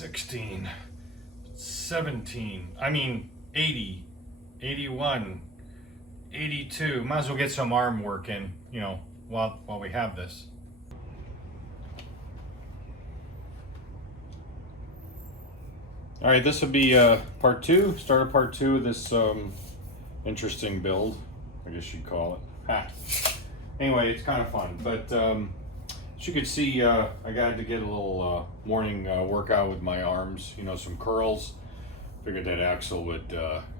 16, 17, I mean 80, 81, 82. Might as well get some arm work in, you know, while we have this. All right, this will be part two, start of part two of this interesting build, I guess you'd call it. Ha. Anyway, it's kind of fun, but as you can see, I got to get a little morning workout with my arms, you know, some curls. Figured that Axel would,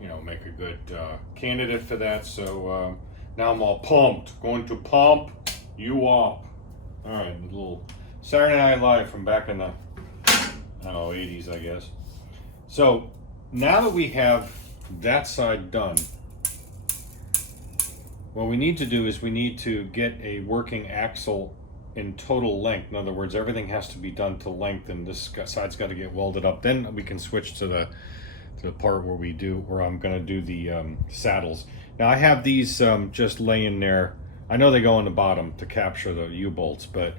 you know, make a good candidate for that. So now I'm all pumped, going to pump you up. All right, a little Saturday Night Live from back in the, I don't know, 80s, I guess. So now that we have that side done, what we need to do is we need to get a working axle in total length. In other words, everything has to be done to length, and this side's got to get welded up. Then we can switch to the part where I'm going to do the saddles. Now I have these just laying there. I know they go on the bottom to capture the U-bolts, but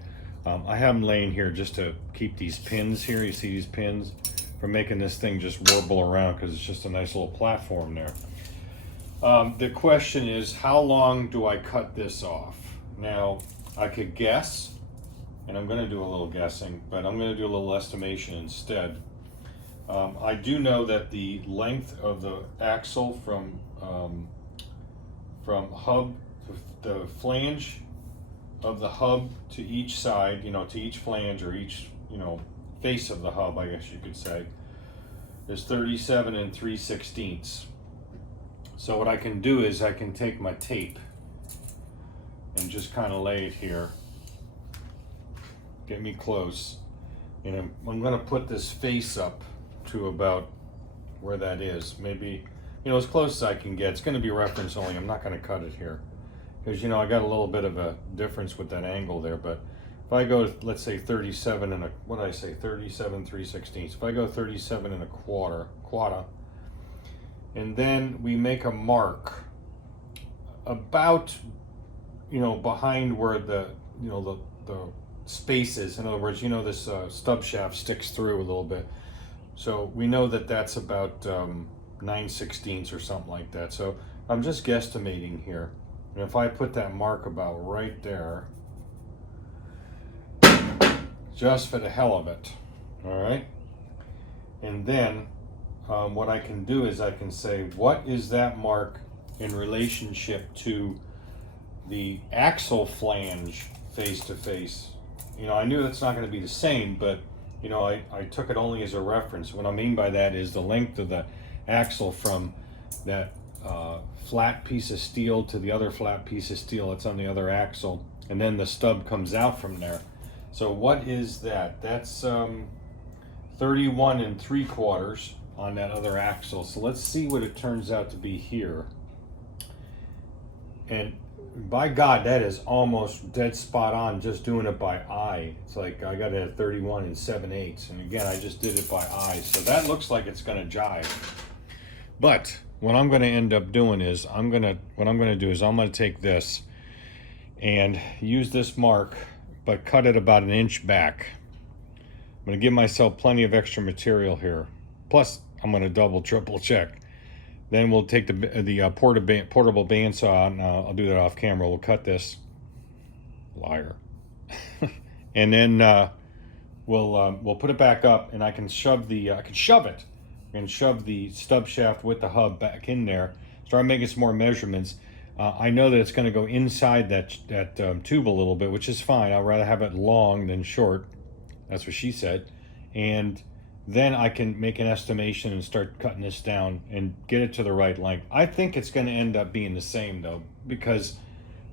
I have them laying here just to keep these pins here. You see these pins? From making this thing just warble around, because it's just a nice little platform there. The question is, how long do I cut this off? Now, I could guess, and I'm going to do a little guessing, but I'm going to do a little estimation instead. I do know that the length of the axle from hub to the flange of the hub to each side, you know, to each flange or each, you know, face of the hub, I guess you could say, is 37 3/16. So what I can do is I can take my tape and just kind of lay it here, get me close, and I'm going to put this face up to about where that is, maybe, you know, as close as I can get. It's going to be reference only. I'm not going to cut it here because, you know, I got a little bit of a difference with that angle there. But if I go, let's say 37 and a, what did I say, 37 3/16. If I go 37 and a quarter, and then we make a mark about, you know, behind where the, you know, the space is. In other words, you know, this stub shaft sticks through a little bit. So we know that that's about 9/16 or something like that. So I'm just guesstimating here. And if I put that mark about right there, just for the hell of it, all right? And then what I can do is I can say, what is that mark in relationship to the axle flange face to face? You know, I knew that's not going to be the same, but you know, I took it only as a reference. What I mean by that is the length of the axle from that flat piece of steel to the other flat piece of steel that's on the other axle, and then the stub comes out from there. So what is that? That's 31 3/4 on that other axle. So let's see what it turns out to be here. And by God, that is almost dead spot on, just doing it by eye. It's like I got it at 31 7/8. And again, I just did it by eye. So that looks like it's gonna jive. But what I'm gonna end up doing is I'm gonna take this and use this mark, but cut it about 1 inch back. I'm gonna give myself plenty of extra material here. Plus, I'm gonna double, triple check. Then we'll take the portable bandsaw, and I'll do that off camera. We'll cut this, liar, and then we'll put it back up, and I can shove the stub shaft with the hub back in there. Start making some more measurements. I know that it's going to go inside that tube a little bit, which is fine. I'd rather have it long than short. That's what she said. And then I can make an estimation and start cutting this down and get it to the right length. I think it's going to end up being the same though, because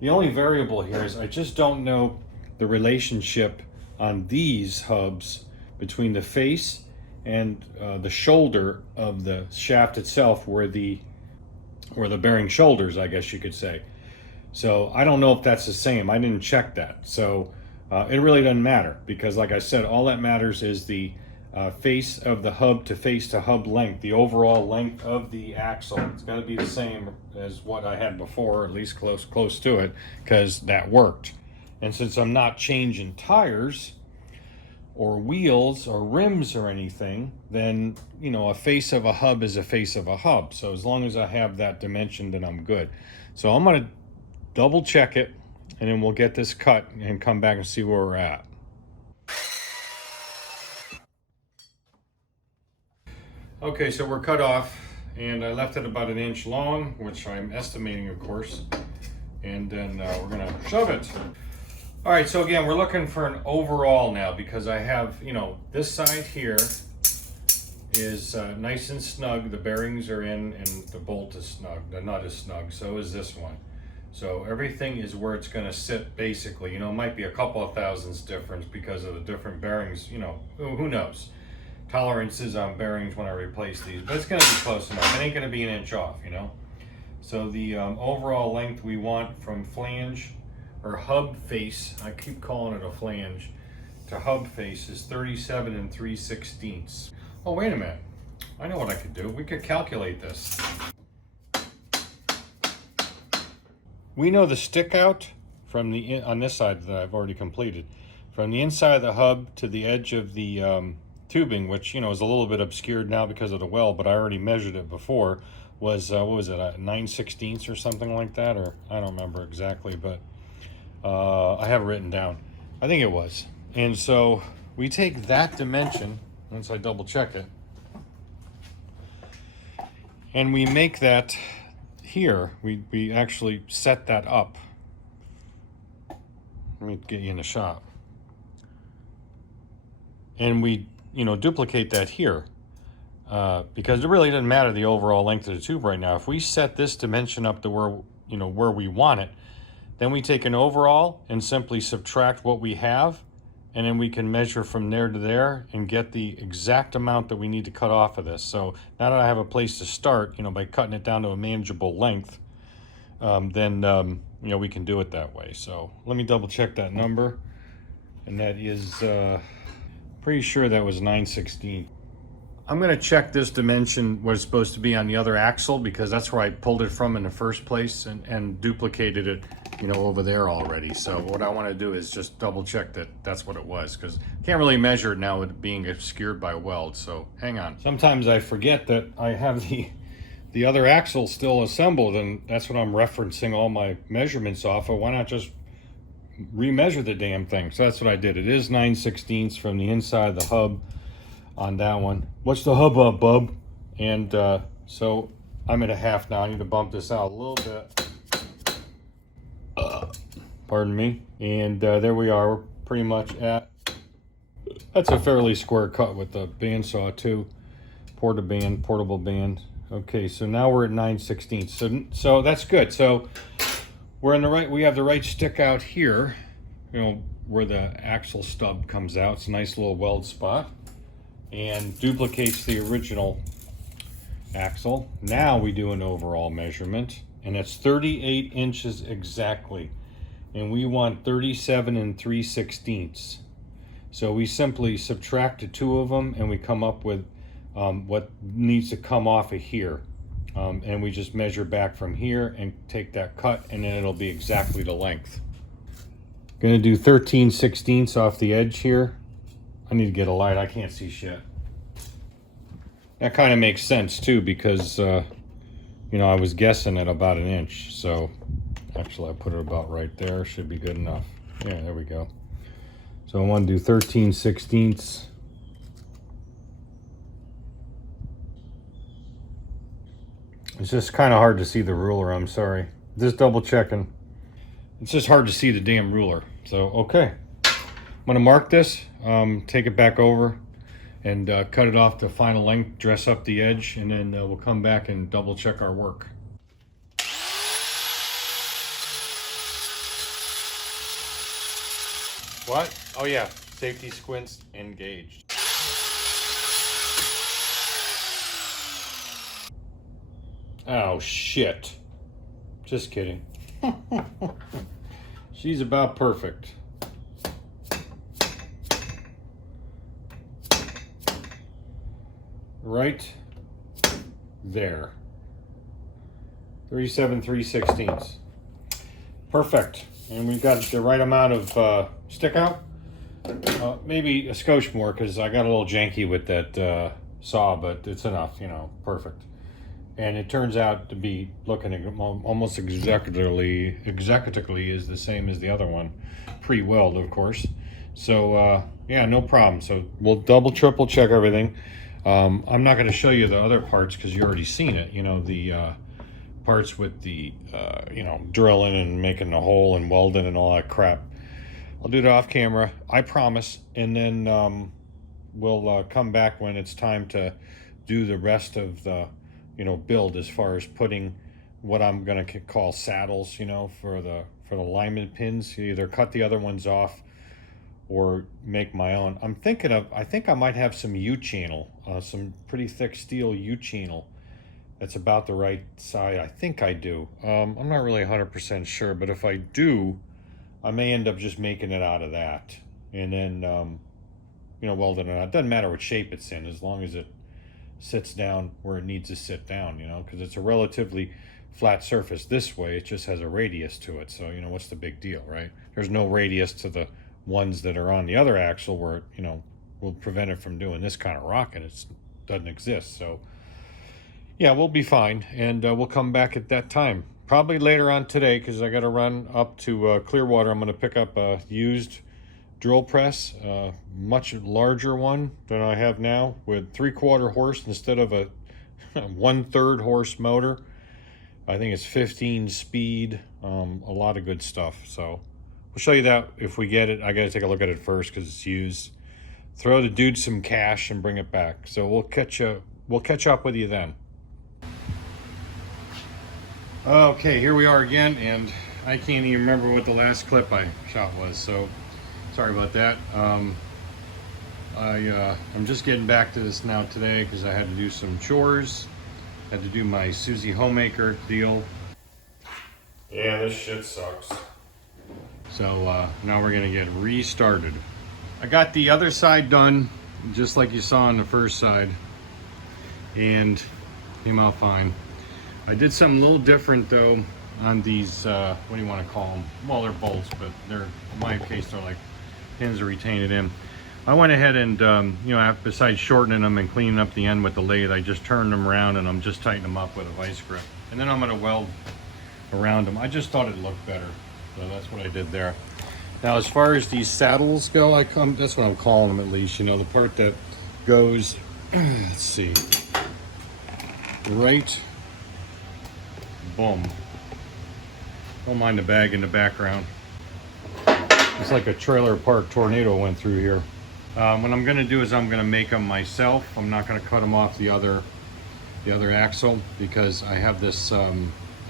the only variable here is I just don't know the relationship on these hubs between the face and the shoulder of the shaft itself, where the bearing shoulders, I guess you could say. So I don't know if that's the same. I didn't check that. So it really doesn't matter, because like I said, all that matters is the face of the hub to face to hub length, the overall length of the axle. It's got to be the same as what I had before, or at least close to it, because that worked. And since I'm not changing tires or wheels or rims or anything, then, you know, a face of a hub is a face of a hub. So as long as I have that dimension, then I'm good. So I'm going to double check it, and then we'll get this cut and come back and see where we're at. Okay, so we're cut off, and I left it about 1 inch long, which I'm estimating, of course, and then we're gonna shove it. All right, so again, we're looking for an overall now, because I have, you know, this side here is nice and snug. The bearings are in, and the bolt is snug. The nut is snug, so is this one. So everything is where it's gonna sit, basically. You know, it might be a couple of thousandths difference because of the different bearings, you know, who knows. Tolerances on bearings when I replace these, but it's going to be close enough. It ain't going to be 1 inch off, you know. So the overall length we want from flange or hub face, I keep calling it a flange, to hub face is 37 3/16. Oh, wait a minute. I know what I could do. We could calculate this. We know the stick out from the on this side that I've already completed, from the inside of the hub to the edge of the tubing, which, you know, is a little bit obscured now because of the weld, but I already measured it before, was what was it, 9/16 or something like that, or I don't remember exactly, but I have it written down. I think it was. And so we take that dimension, once I double check it, and we make that here. We actually set that up. Let me get you in the shop. And we, you know, duplicate that here, because it really doesn't matter the overall length of the tube right now. If we set this dimension up to where, you know, where we want it, then we take an overall and simply subtract what we have, and then we can measure from there to there and get the exact amount that we need to cut off of this. So now that I have a place to start, you know, by cutting it down to a manageable length, then you know, we can do it that way. So let me double check that number, and that is pretty sure that was 9/16. I'm going to check this dimension was supposed to be on the other axle, because that's where I pulled it from in the first place, and duplicated it, you know, over there already. So what I want to do is just double check that that's what it was, because I can't really measure it now with being obscured by weld. So hang on. Sometimes I forget that I have the other axle still assembled, and that's what I'm referencing all my measurements off of. Why not just remeasure the damn thing? So that's what I did. It is 9/16 from the inside of the hub on that one. What's the hub up, bub? And so I'm at a half now. I need to bump this out a little bit. Pardon me. And there we are. We're pretty much at, that's a fairly square cut with the bandsaw too. Portable band. Okay, so now we're at 9/16. So that's good. So we're in the right, we have the right stick out here, you know, where the axle stub comes out. It's a nice little weld spot, and duplicates the original axle. Now we do an overall measurement, and it's 38 inches exactly. And we want 37 3/16. So we simply subtract the two of them, and we come up with what needs to come off of here. And we just measure back from here and take that cut, and then it'll be exactly the length. Gonna do 13/16 off the edge here. I need to get a light, I can't see shit. That kind of makes sense too, because you know, I was guessing at about 1 inch. So actually I put it about right there, should be good enough. Yeah, there we go. So I want to do 13/16. It's just kind of hard to see the ruler, I'm sorry. Just double checking. It's just hard to see the damn ruler. So, okay. I'm gonna mark this, take it back over, and cut it off to final length, dress up the edge, and then we'll come back and double check our work. What? Oh yeah, safety squints engaged. Oh shit. Just kidding. She's about perfect. Right there. 37 3/16. Perfect. And we've got the right amount of stick out. Maybe a skosh more because I got a little janky with that saw, but it's enough, you know, perfect. And it turns out to be looking almost executively is the same as the other one, pre-weld, of course. So yeah, no problem. So we'll double, triple check everything. I'm not going to show you the other parts because you already seen it. You know, the parts with the you know, drilling and making the hole and welding and all that crap. I'll do it off camera, I promise, and then we'll come back when it's time to do the rest of the, you know, build, as far as putting what I'm gonna call saddles, you know, for the alignment pins. Either cut the other ones off or make my own. I'm thinking of, I think I might have some U-channel, some pretty thick steel U-channel that's about the right size. I think I do. I'm not really 100% sure, but if I do, I may end up just making it out of that, and then you know, welding it out. It doesn't matter what shape it's in, as long as it sits down where it needs to sit down, you know, because it's a relatively flat surface this way. It just has a radius to it, so you know, what's the big deal, right? There's no radius to the ones that are on the other axle where, you know, will prevent it from doing this kind of rocking. It doesn't exist. So yeah, we'll be fine, and we'll come back at that time. Probably later on today, because I got to run up to Clearwater. I'm going to pick up a used drill press, a much larger one than I have now, with 3/4 horse instead of a 1/3 horse motor. I think it's 15 speed, a lot of good stuff. So we'll show you that if we get it. I got to take a look at it first because it's used. Throw the dude some cash and bring it back. So we'll catch up with you then. Okay, here we are again, and I can't even remember what the last clip I shot was, so sorry about that. I'm just getting back to this now today because I had to do some chores. Had to do my Susie Homemaker deal. Yeah, this shit sucks. So now we're gonna get restarted. I got the other side done, just like you saw on the first side, and came out fine. I did something a little different though on these, what do you want to call them? Well, they're bolts, but they're, in my case, they're like pins to retain it in. I went ahead and, you know, besides shortening them and cleaning up the end with the lathe, I just turned them around and I'm just tightening them up with a vice grip. And then I'm going to weld around them. I just thought it looked better, so that's what I did there. Now, as far as these saddles go, that's what I'm calling them, at least, you know, the part that goes, let's see, right, boom. Don't mind the bag in the background. It's like a trailer park tornado went through here. What I'm gonna do is I'm gonna make them myself. I'm not gonna cut them off the other axle because I have this, I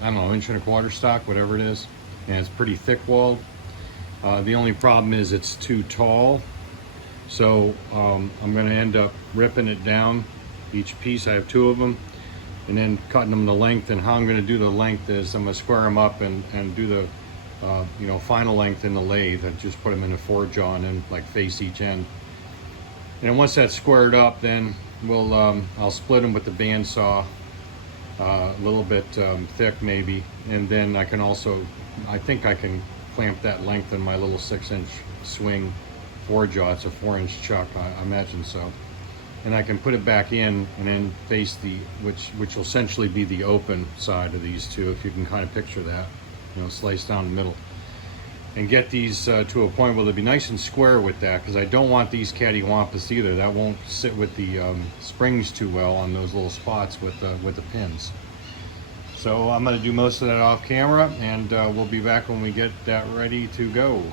don't know, 1.25 inch stock, whatever it is, and it's pretty thick walled. The only problem is it's too tall. So I'm gonna end up ripping it down, each piece. I have 2 of them, and then cutting them the length. And how I'm going to do the length is I'm going to square them up and do the you know, final length in the lathe, and just put them in a forge jaw and then like face each end. And once that's squared up, then we'll I'll split them with the bandsaw, a little bit thick maybe, and then I can also, I think I can clamp that length in my little 6-inch swing forge jaw. It's a 4-inch chuck, I imagine so. And I can put it back in and then face the, which will essentially be the open side of these two, if you can kind of picture that, you know, sliced down the middle. And get these to a point where they'll be nice and square with that, because I don't want these cattywampus either. That won't sit with the springs too well on those little spots with the pins. So I'm going to do most of that off camera, and we'll be back when we get that ready to go.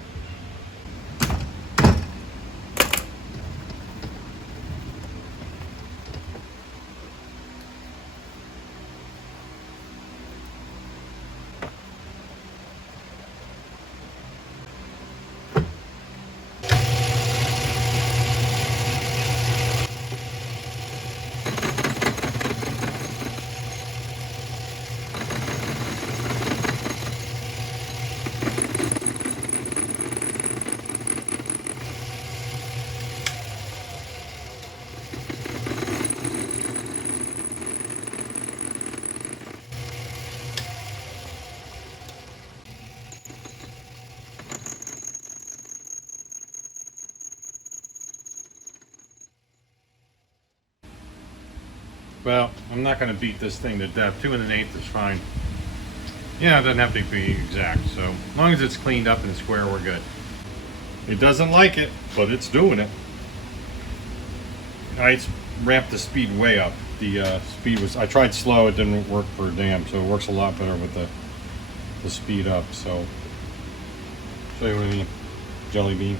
Well, I'm not going to beat this thing to death. 2 1/8 is fine. Yeah, it doesn't have to be exact. So as long as it's cleaned up and square, we're good. It doesn't like it, but it's doing it. I ramped the speed way up. The speed was, I tried slow, it didn't work for a damn, so it works a lot better with the speed up. So show you what I mean. Jelly bean.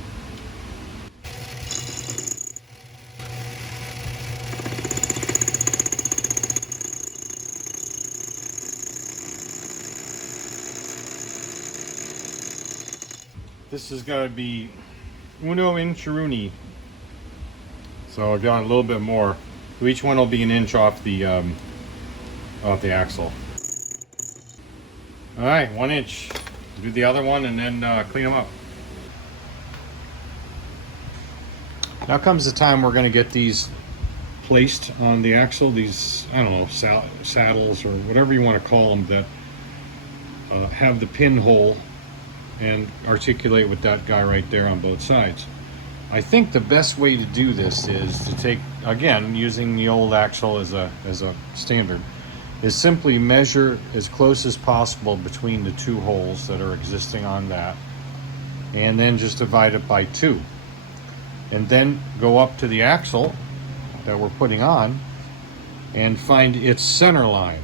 This is going to be uno inchuruni. So I've gone a little bit more. So each one will be an inch off the axle. All right, 1 inch. Do the other one and then clean them up. Now comes the time we're going to get these placed on the axle. These, I don't know, saddles or whatever you want to call them, that have the pinhole and articulate with that guy right there on both sides. I think the best way to do this is to take, again, using the old axle as a standard, is simply measure as close as possible between the 2 holes that are existing on that, and then just divide it by 2. And then go up to the axle that we're putting on and find its center line.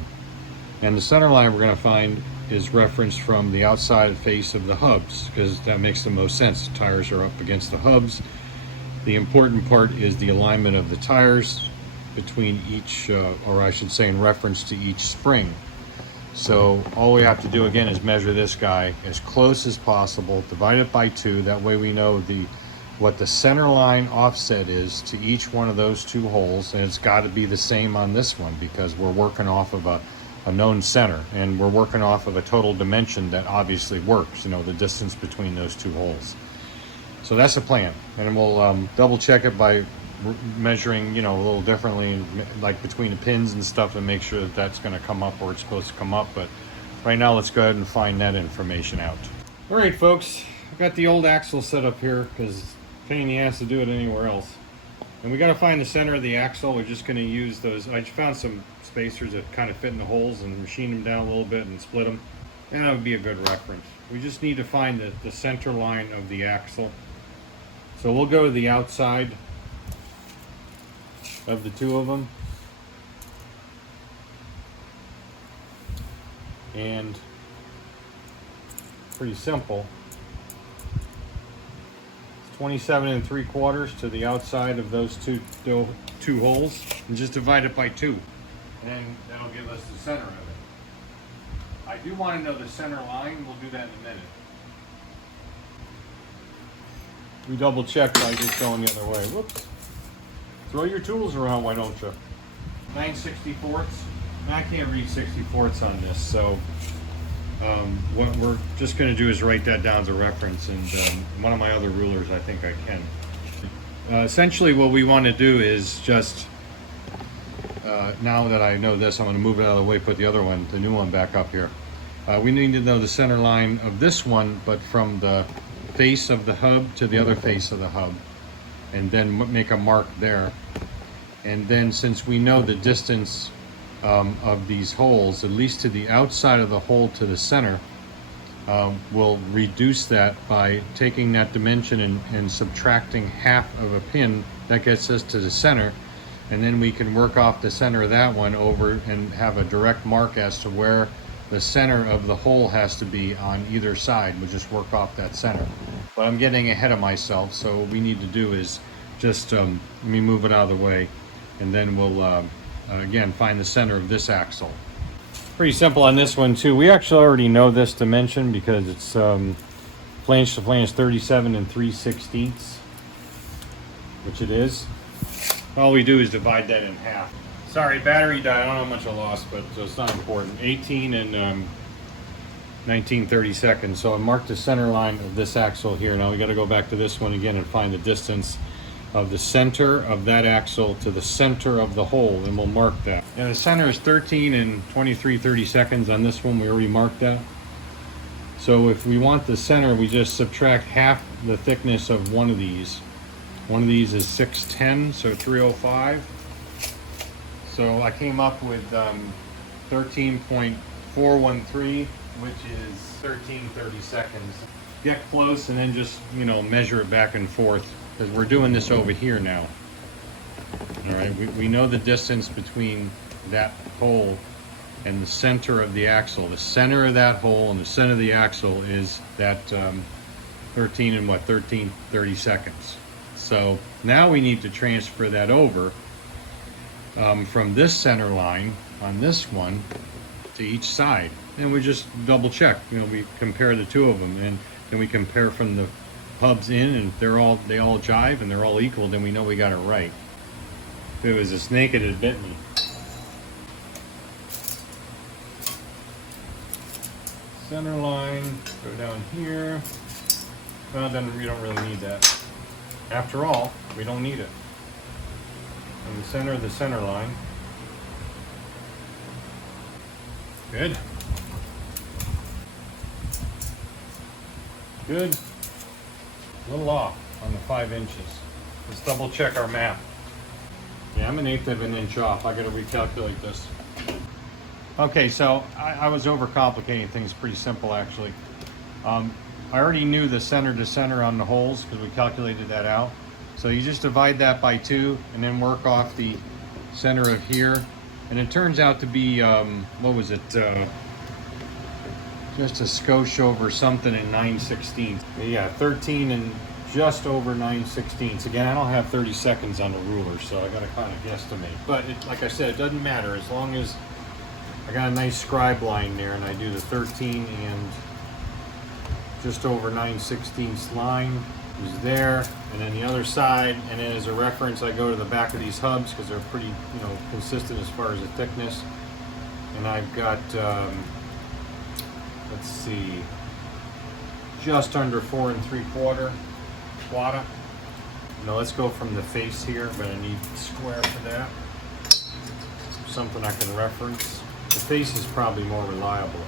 And the center line we're going to find is referenced from the outside face of the hubs, because that makes the most sense. The tires are up against the hubs. The important part is the alignment of the tires between each, or I should say in reference to each spring. So all we have to do again is measure this guy as close as possible, divide it by 2, that way we know what the center line offset is to each one of those 2 holes, and it's got to be the same on this one because we're working off of a known center, and we're working off of a total dimension that obviously works, you know, the distance between those 2 holes. So that's the plan, and we'll double check it by measuring, you know, a little differently, like between the pins and stuff, and make sure that that's going to come up where it's supposed to come up. But right now, let's go ahead and find that information out. All right, folks, I've got the old axle set up here because it's a pain in the ass to do it anywhere else. And we got to find the center of the axle. We're just going to use those. I found some spacers that kind of fit in the holes and machine them down a little bit and split them. And that would be a good reference. We just need to find the center line of the axle. So we'll go to the outside of the 2 of them. And pretty simple. 27 3/4 to the outside of those two holes, and just divide it by 2, and that'll give us the center of it. I do want to know the center line. We'll do that in a minute. We double check by just going the other way. Whoops. Throw your tools around, why don't you? 9/64. I can't read 64ths on this, so what we're just going to do is write that down as a reference, and one of my other rulers, I think I can. Essentially what we want to do is just, now that I know this, I'm going to move it out of the way, put the other one, the new one, back up here. We need to know the center line of this one, but from the face of the hub to the other face of the hub, and then make a mark there. And then since we know the distance of these holes, at least to the outside of the hole to the center, we'll reduce that by taking that dimension and subtracting half of a pin. That gets us to the center, and then we can work off the center of that one over and have a direct mark as to where the center of the hole has to be on either side. We'll just work off that center. But I'm getting ahead of myself, so what we need to do is just let me move it out of the way, and then we'll again find the center of this axle. Pretty simple on this one too. We actually already know this dimension because it's flange to flange 37 3/16, which it is. All we do is divide that in half. Sorry, battery died. I don't know how much I lost, but it's not important. 18 and 19/32. So I marked the center line of this axle here. Now we got to go back to this one again and find the distance of the center of that axle to the center of the hole, and we'll mark that. And the center is 13 and 23/32 on this one. We already marked that. So if we want the center, we just subtract half the thickness of one of these. One of these is 610, so 305. So I came up with 13.413, which is 13/30 seconds. Get close and then just, measure it back and forth, because we're doing this over here now. All right, we know the distance between that hole and the center of the axle. The center of that hole and the center of the axle is that 13/30 seconds. So now we need to transfer that over from this center line on this one to each side, and we just double check. We compare the two of them, and then we compare from the hubs in, and they all jive and they're all equal. Then we know we got it right. If it was a snake, it had bit me. Center line, go down here. Well, then we don't really need that. After all, we don't need it. In the center of the center line. Good. Good. A little off on the 5 inches. Let's double check our map. Yeah, I'm 1/8 of an inch off. I gotta recalculate this. Okay, so I was overcomplicating things. Pretty simple, actually. I already knew the center to center on the holes because we calculated that out. So you just divide that by 2 and then work off the center of here. And it turns out to be, what was it? Just a skosh over something in 9/16. Yeah, 13 and just over 9/16. Again, I don't have 30 seconds on the ruler, so I gotta kind of guesstimate. But like I said, it doesn't matter as long as I got a nice scribe line there and I do the 13 and just over 9/16 line is there, and then the other side, and then as a reference I go to the back of these hubs because they're pretty consistent as far as the thickness, and I've got let's see, just under 4 3/4 quadrant. Now let's go from the face here, but I need square for that, something I can reference. The face is probably more reliable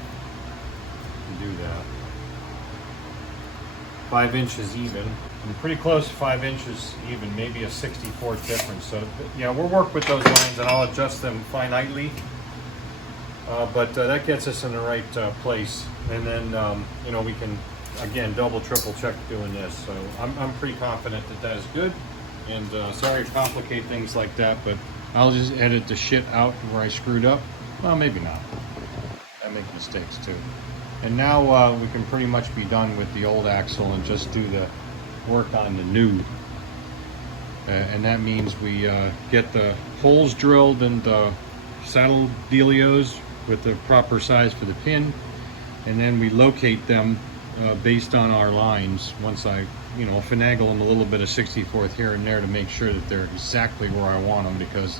to do that. 5 inches even. I'm pretty close to 5 inches even, maybe a 64th difference. So yeah, we'll work with those lines and I'll adjust them finitely. But that gets us in the right place. And then, we can, again, double, triple check doing this. So I'm pretty confident that that is good. And sorry to complicate things like that, but I'll just edit the shit out where I screwed up. Well, maybe not. I make mistakes too. And now we can pretty much be done with the old axle and just do the work on the new. And that means we get the holes drilled and saddle dealios with the proper size for the pin. And then we locate them based on our lines. Once I, finagle them a little bit of 64th here and there to make sure that they're exactly where I want them, because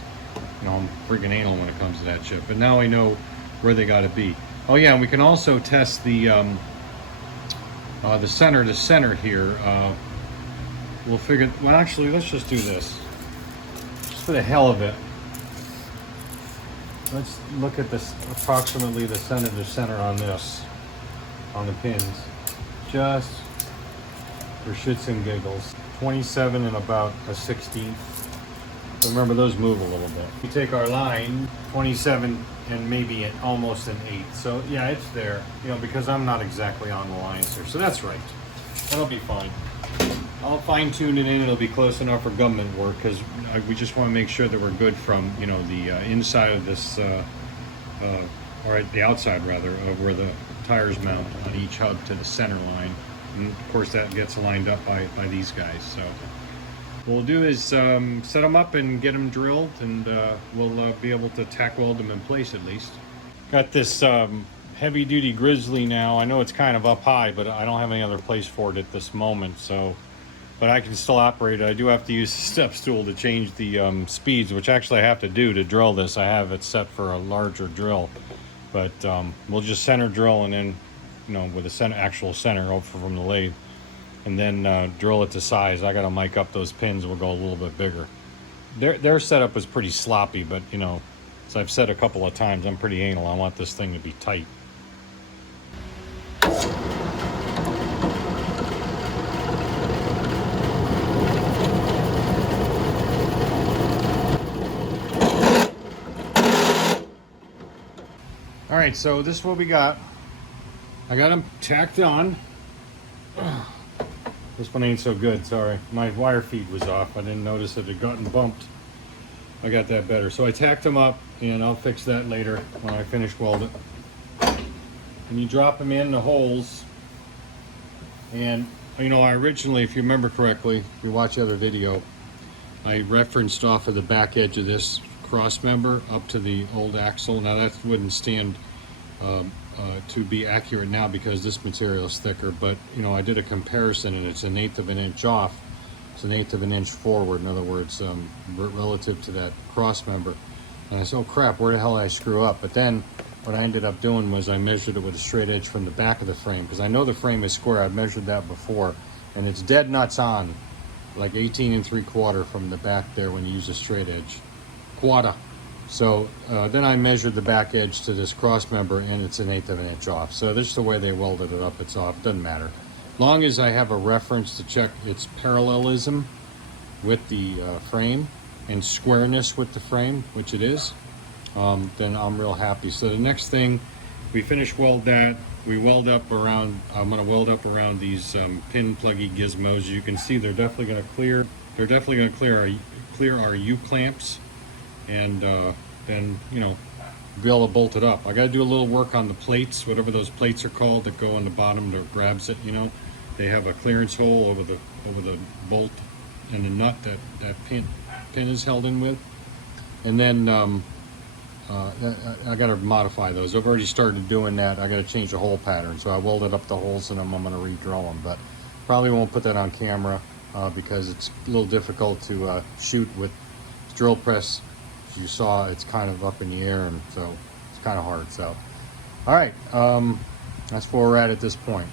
I'm freaking anal when it comes to that shit. But now I know where they got to be. Oh yeah, and we can also test the center to center here. We'll figure. Well, actually, let's just do this, just for the hell of it. Let's look at this, approximately the center to center on this, on the pins, just for shits and giggles. 27 and about a 16th. Remember, those move a little bit. We take our line, 27 and maybe almost an 8. So yeah, it's there, because I'm not exactly on the lines here. So that's right. That'll be fine. I'll fine tune it in. It'll be close enough for government work, because we just want to make sure that we're good from, the inside of this, or the outside rather, of where the tires mount on each hub to the center line. And of course that gets lined up by these guys. So what we'll do is set them up and get them drilled, and we'll be able to tack weld them in place at least. Got this heavy duty Grizzly now. I know it's kind of up high, but I don't have any other place for it at this moment. So, but I can still operate it. I do have to use the step stool to change the speeds, which actually I have to do to drill this. I have it set for a larger drill, but we'll just center drill, and then with a actual center over from the lathe, and then drill it to size. I gotta mic up those pins. We'll go a little bit bigger. Their setup is pretty sloppy, but as I've said a couple of times, I'm pretty anal. I want this thing to be tight. All right, so this is what we got. I got them tacked on. This one ain't so good, sorry. My wire feed was off. I didn't notice it had gotten bumped. I got that better. So I tacked them up, and I'll fix that later when I finish welding. And you drop them in the holes. And, you know, I originally, if you remember correctly, if you watch the other video, I referenced off of the back edge of this cross member up to the old axle. Now that wouldn't stand to be accurate now because this material is thicker, but you know, I did a comparison and it's 1/8 of an inch off. It's 1/8 of an inch forward, in other words, relative to that cross member. And I said, oh crap, where the hell did I screw up? But then what I ended up doing was I measured it with a straight edge from the back of the frame, because I know the frame is square. I've measured that before, and it's dead nuts on, like 18 3/4 from the back there when you use a straight edge. Quarter. So then I measured the back edge to this cross member, and it's 1/8 of an inch off. So this is the way they welded it up. It's off. Doesn't matter. Long as I have a reference to check its parallelism with the frame and squareness with the frame, which it is, then I'm real happy. So the next thing, we finish weld that. We weld up around. I'm going to weld up around these pin pluggy gizmos. You can see they're definitely going to clear. They're definitely going to clear our U clamps. And then, you know, be able to bolt it up. I got to do a little work on the plates, whatever those plates are called that go on the bottom that grabs it. You know, they have a clearance hole over the bolt and the nut that pin is held in with. And then I got to modify those. I've already started doing that. I got to change the hole pattern, so I welded up the holes in them. I'm going to redrill them, but probably won't put that on camera because it's a little difficult to shoot with drill press. You saw it's kind of up in the air, and so it's kind of hard. So all right, that's where we're at this point.